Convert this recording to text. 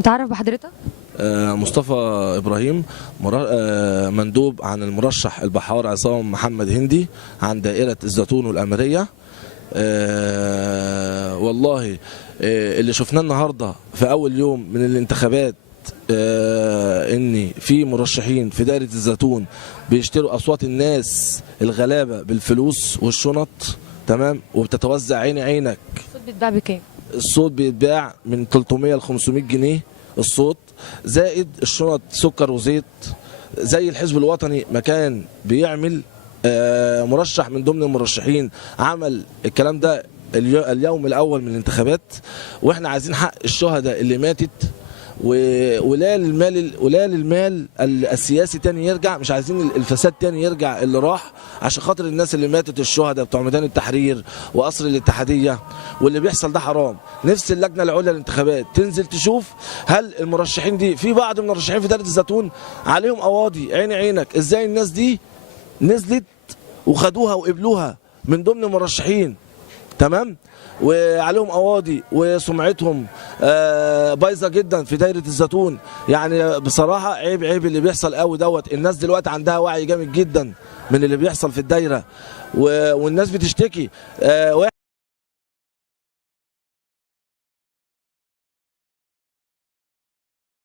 نتعرف بحضرتك؟ مصطفى إبراهيم، مندوب عن المرشح البحار عصام محمد هندي عن دائرة الزيتون والأميرية. والله اللي شفناه النهارده في أول يوم من الانتخابات، ان في مرشحين في دائرة الزيتون بيشتروا اصوات الناس الغلابه بالفلوس والشنط، تمام، وبتتوزع عيني عينك. الصوت بيتباع بكام؟ الصوت بيتباع من 300 ل 500 جنيه الصوت، زائد الشنط سكر وزيت. زي الحزب الوطني ما كان بيعمل، مرشح من ضمن المرشحين عمل الكلام ده اليوم الاول من الانتخابات. واحنا عايزين حق الشهداء اللي ماتت، ولا للمال السياسي تاني يرجع. مش عايزين الفساد تاني يرجع اللي راح، عشان خاطر الناس اللي ماتت، الشهداء بتوع ميدان التحرير وقصر الاتحادية. واللي بيحصل ده حرام. نفس اللجنة العليا للانتخابات تنزل تشوف هل المرشحين دي، في بعض من المرشحين في دائرة الزيتون عليهم قواضي عيني عينك. ازاي الناس دي نزلت وخدوها وقبلوها من ضمن المرشحين، تمام، وعليهم قواضي وسمعتهم بايظه جدا في دايره الزيتون. يعني بصراحه عيب اللي بيحصل قوي دوت. الناس دلوقتي عندها وعي جامد جدا من اللي بيحصل في الدايره، والناس بتشتكي.